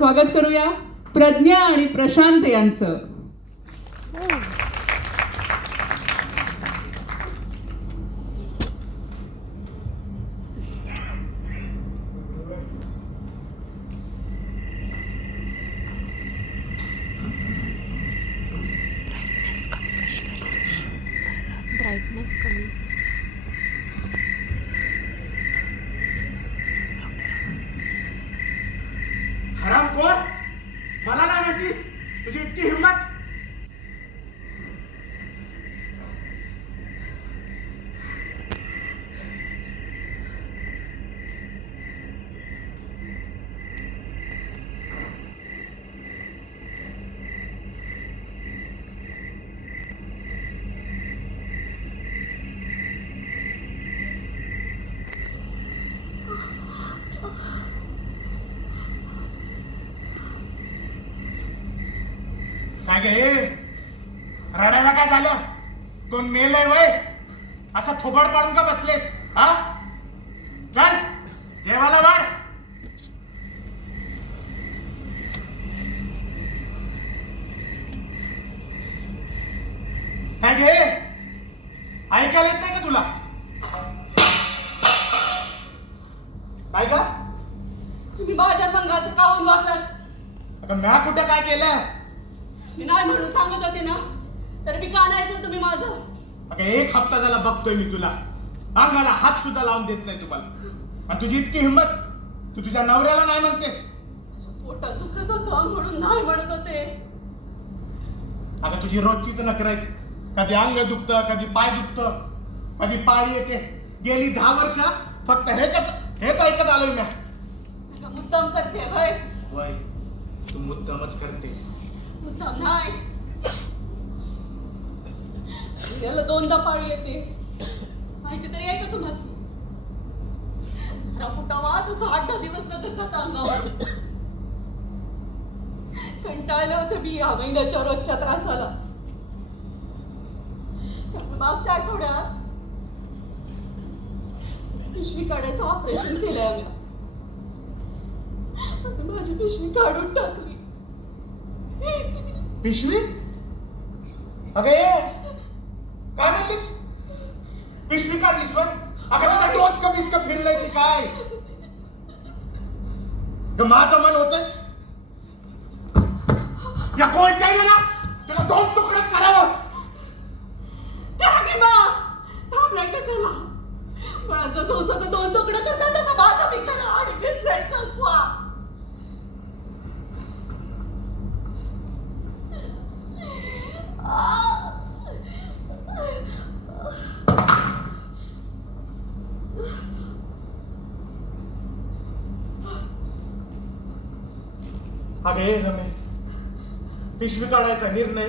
स्वागत करूया प्रज्ञा आणि प्रशांत यांचं. ब्राईटनेस कमी. हरामखोर, मला नाही माहिती तुझी इतकी हिंमत. काय गे, रडायला काय झालं? कोण मेलय वय? असं थोबाड पाडून का बसलेस? हा, चल देवाला वाढ. काय गे, ऐकायला येत नाही का तुला? काय का तुम्ही माझ्या संघाचं काहून वागलात? आता म्या कुठं काय केलं? मी नाही म्हणून सांगत होते ना, तर मी का नाही ऐकलं तुम्ही माझं? अगं एक हप्ता झाला बघतोय मी तुला, अंगाला हात सुद्धा लावून देत नाही तुम्हाला. आणि तुझी इतकी हिंमत, तू तुझ्या नवऱ्याला नाही म्हणतेस? पोटात दुखत होतं म्हणून नाही म्हणत होते. अगं तुझी रोजचीच नखर आहेत. कधी अंग दुखतं, कधी पाय दुखतं, कधी पाय येते. गेली 10 वर्ष फक्त हेच ऐकत आलोय मी. का मुद्दाम करते होय? वय, तू मुद्दामच करतेस. मुद्दाम नाही. याला 2दा पाळी येते, माहिती तरी आहे का तुम्हाला? जरा फुटावा तर 8-10 दिवस लगत जात अंगावर. कंटाळले होते मी या महिन्याच्या रोजच्या त्रासाला. त्यामुळे मागच्या आठवड्यात पिशवी काढायचं ऑपरेशन केलंय आम्ही. माझी पिशवी काढून टाकली. पिशवी? अगं ये, काय म्हणलीस? पिशवी काढलीस पण? अगं तुझा डोस कमीच का फिरलाय की काय? माझं मन होतंय या कोयत्याने ना तुला 2 तुकडच करावं. थांबलाय कशाला? माझं संसाचं 2 तुकडं करतात तसं माझा मी करा आणि विषय संपवा. अगं ये रमे, पिशवी काढायचा निर्णय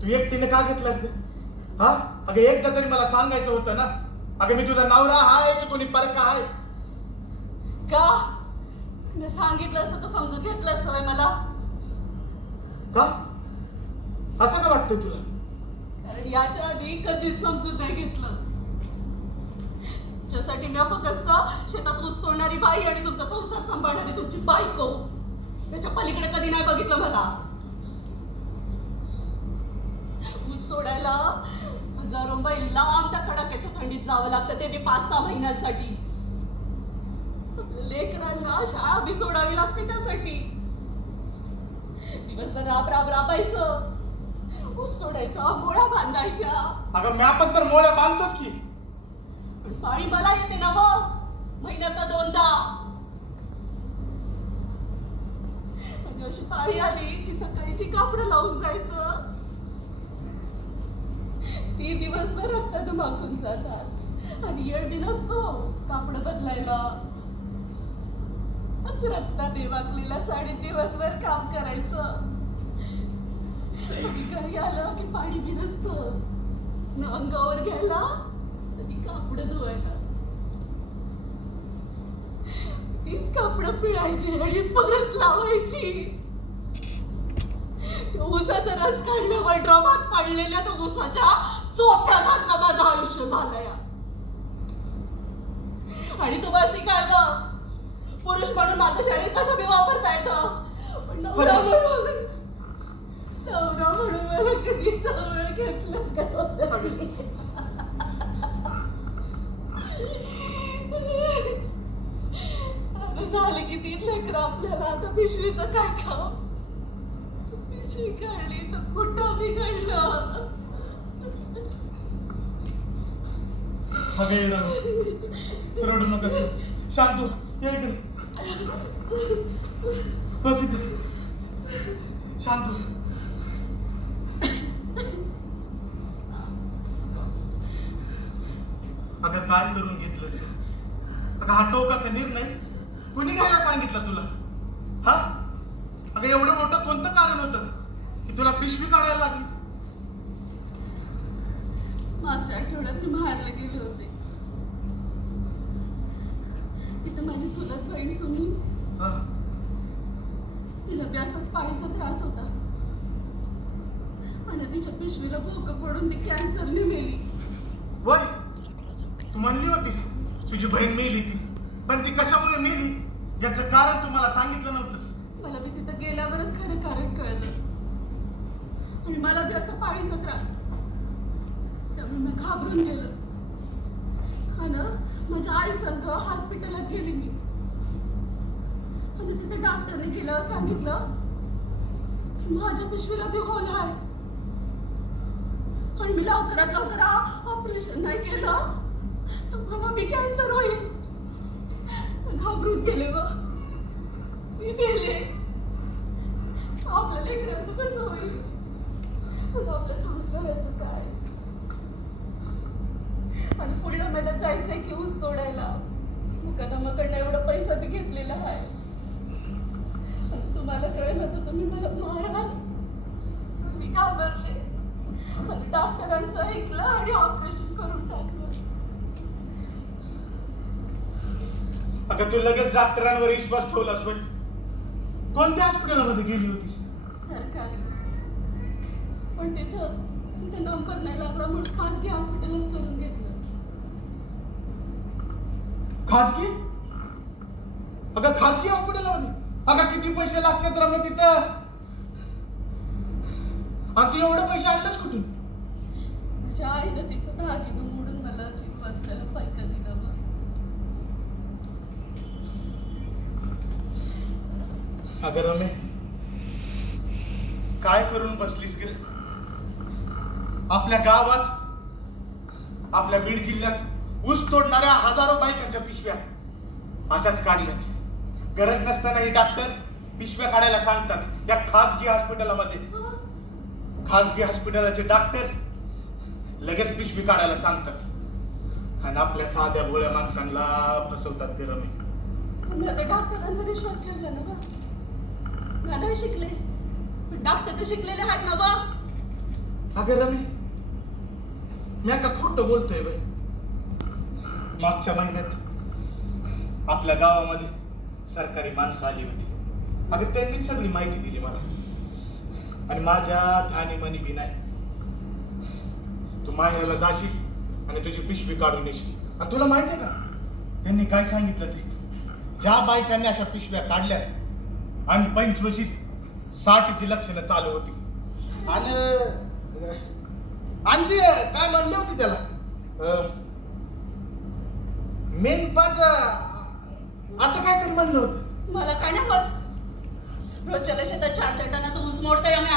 तू एकटीने का घेतलास ग? हा, अगं एकदा तरी मला सांगायचं होतं ना. अगं मी तुझा नवरा आहे की कोणी परका आहे? का मी सांगितलं असतं तर समजून घेतलं असतं बाई मला. का असं का वाटतंय तुला? कारण याच्या आधी कधीच समजून नाही घेतलं. तुमच्यासाठी मी फक्त शेतात ऊस तोडणारी बाई आणि तुमचा संसार सांभाळणारी तुमची बायको, त्याच्या पलीकडे कधी नाही बघितलं मला. ऊस तोडायला हजारो बैल लांब त्या कडाक्याच्या थंडीत जावं लागतं, ते बी 5-6 महिन्यांसाठी. लेकरांना शाळा बी सोडावी लागते त्यासाठी. दिवसभर राबायचं, ऊस तोडायचा, मोळ्या बांधायच्या. अगं म्या पण तर मोळ्या बांधतोच की. पण पाळी मला येते ना मग, महिन्यात 2दा. म्हणजे अशी पाळी आली की सकाळीची कापडं लावून जायचं. ती दिवसभर रक्त धुमाकून जातात आणि येळ बी नसतो कापडं बदलायला. रक्तात वाकलेला साडी दिवसभर काम करायचं. घरी आलं की पाणी बी नसतं ना अंगावर घ्यायला, तरी कापड धुवायला. तीच कापडं पिळायची आणि परत लावायची. ऊसाचा रस काढल्यावर ड्रमात पडलेल्या तो ऊसाच्या चोथ्यासारखं माझं आयुष्य झालंय. आणि तू बस काय ग, पुरुष म्हणून माझं शरीर कसं बी वापरता येतं, नवरा म्हणून मला कधी जवळ घेतलं का तुम्ही? आता झाले की 3 लेकरं आपल्याला, आता पिशवीचं काय खाव? पिशवी काढली तर कुठं बिघडलं? अगे रडू नका शांतू ये इकडे बस इथे शांतू अगं काय करून घेतलंस अगं हा टोकाचा निर्णय कुणी घ्यायला सांगितलं तुला हा अगं एवढं मोठं कोणतं कारण होतं की तुला पिशवी काढायला लागली मागच्या आठवड्यात मी बाहेरला गेले होते तिथं माझी चुलत बहीण सुनी तिला बी असाच पाळीचा त्रास होता आणि तिच्या पिशवीला भोकं पडून ती कॅन्सरने मेली. वय तू म्हणली होतीस तुझी बहीण मेली ती पण ती कशामुळे मेली याचं कारण तू मला सांगितलं नव्हतंस. मला बी तिथं गेल्यावरच खरं कारण कळलं आणि मला बी असा पाळीचा त्रास त्यामुळे मी घाबरून गेलं आणि माझ्या आई संग हॉस्पिटलात गेली मी आणि तिथे डॉक्टरने गेल्यावर सांगितलं की माझ्या पिशवीला बी होल आहे आणि मी लवकरात लवकर ऑपरेशन नाही केलं तर मला बी कॅन्सर होईल. घाबरून गेले मी गेले आपल्या लेकरांचं कसं होईल आपल्या संसाराचं काय आणि पुढल्या महिन्यात जायचंय की ऊस तोडायला मुकादमाकडनं एवढा पैसा बी घेतलेला आहे आणि तुम्हाला कळलं तर तुम्ही मला माराल. मी घाबरले आणि डॉक्टरांचं ऐकलं आणि ऑपरेशन करून टाकलं. अगं तू लगेच डॉक्टरांवर विश्वास ठेवलास पण कोणत्या हॉस्पिटलमध्ये गेली होतीस? सरकारी पण तिथं नंबर नाही लागला म्हणून खाजगी हॉस्पिटलात करून घेतलं. खाजगी? अगं खाजगी हॉस्पिटलमध्ये अगं किती पैसे लागतात रम तिथं आणि तू एवढे पैसे आणलेस कुठून? माझ्या आईनं तिचं दागिनं मोडून मला जीव वाचल्याला पैका दिला बा. अगं रमे काय करून बसलीस ग? आपल्या गावात आपल्या बीड जिल्ह्यात ऊस तोडणाऱ्या हजारो बायकांच्या पिशव्या अशाच काढल्यात. गरज नसताना ही डॉक्टर पिशव्या काढायला सांगतात त्या खाजगी हॉस्पिटलमध्ये. खाजगी हॉस्पिटलाचे डॉक्टर लगेच पिशवी काढायला सांगतात आणि आपल्या साध्या भोळ्या माणसांना फसवतात ग रमे. तुम्ही आता डॉक्टरांवर विश्वास ठेवला ना बा. मी नाही शिकले पण डॉक्टर तर शिकलेले आहेत ना बा. अगं रमे मी आता खोटं बोलतोय बाई. मागच्या महिन्यात आपल्या गावामध्ये सरकारी माणसं आली होती. अगं त्यांनी सगळी माहिती दिली मला आणि माझ्या ध्यानी मनी बी नाही. तू माहेराला जाशील आणि तुझी पिशवी काढून येशील आणि तुला माहिती आहे का त्यांनी काय सांगितलं ते? ज्या बायकांनी अशा पिशव्या काढल्या आणि 25-60ची लक्षणं चालू होती आणि ते काय म्हणले होते त्याला मेनपाच असं काहीतरी म्हणलं होतं. मला काय नाही होत. रोजच्या शेतात 4 टनाचा ऊस मोडतोय आम्ही.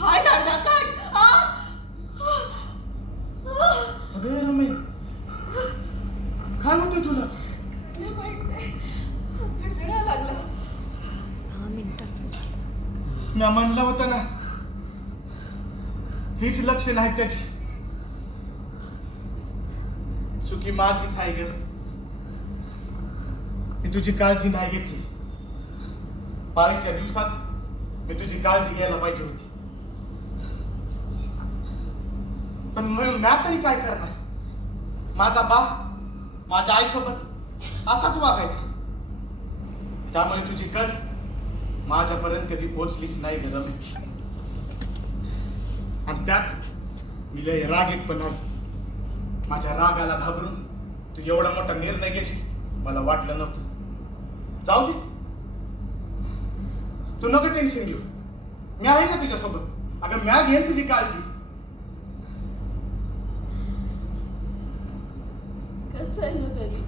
हाय दाडदा काढ. अबे रमे काय होतंय तुला? धडधडा लागला. 10 मिनिटाचं झालं. मी म्हणलं होतं ना हीच लक्षण आहेत त्याची. चुकी माझीच आहे ग. मी तुझी काळजी नाही घेतली. पाळीच्या दिवसात मी तुझी काळजी घ्यायला पाहिजे होती पण मी तरी काय करणार? माझा बाप माझ्या आईसोबत असाच वागायचा त्यामुळे तुझी कल माझ्यापर्यंत कधी पोहोचलीच नाही ग रमेश. आणि त्यात मी लय रागीट पण आहे. माझ्या रागाला घाबरून तू एवढा मोठा निर्णय घेशील मला वाटलं नव्हतं. जाऊ दे तू नको टेन्शन घेऊ, मी आहे ना तुझ्यासोबत. अगं म्या घेईन तुझी काळजी. कसं आहे ना तरी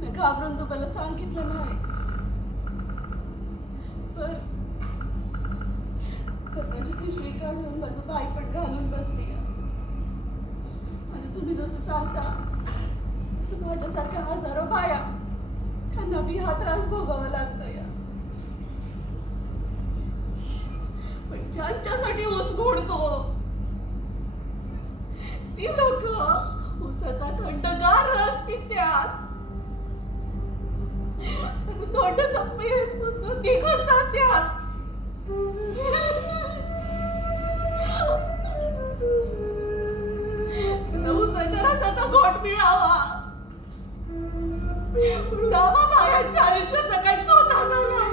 मी घाबरून तुम्हाला सांगितलं नाही. पण माझी पिशवी काढून माझं पाय पण घालून बसली. आणि तुम्ही जसं सांगता तसं माझ्यासारख्या हजारो बाया त्यांना बी हा त्रास भोगावा लागतो या. पण ज्यांच्यासाठी ऊस मोडतो ती लोक ऊसाचा थंडगार रस पित्यात, तोंडाचा पेस पुसून निघून जात्यात. ऊसाच्या रसाचा घोट मिळावा म्हणून आम्हा बायांच्या आयुष्याचा काही चोथा झाला.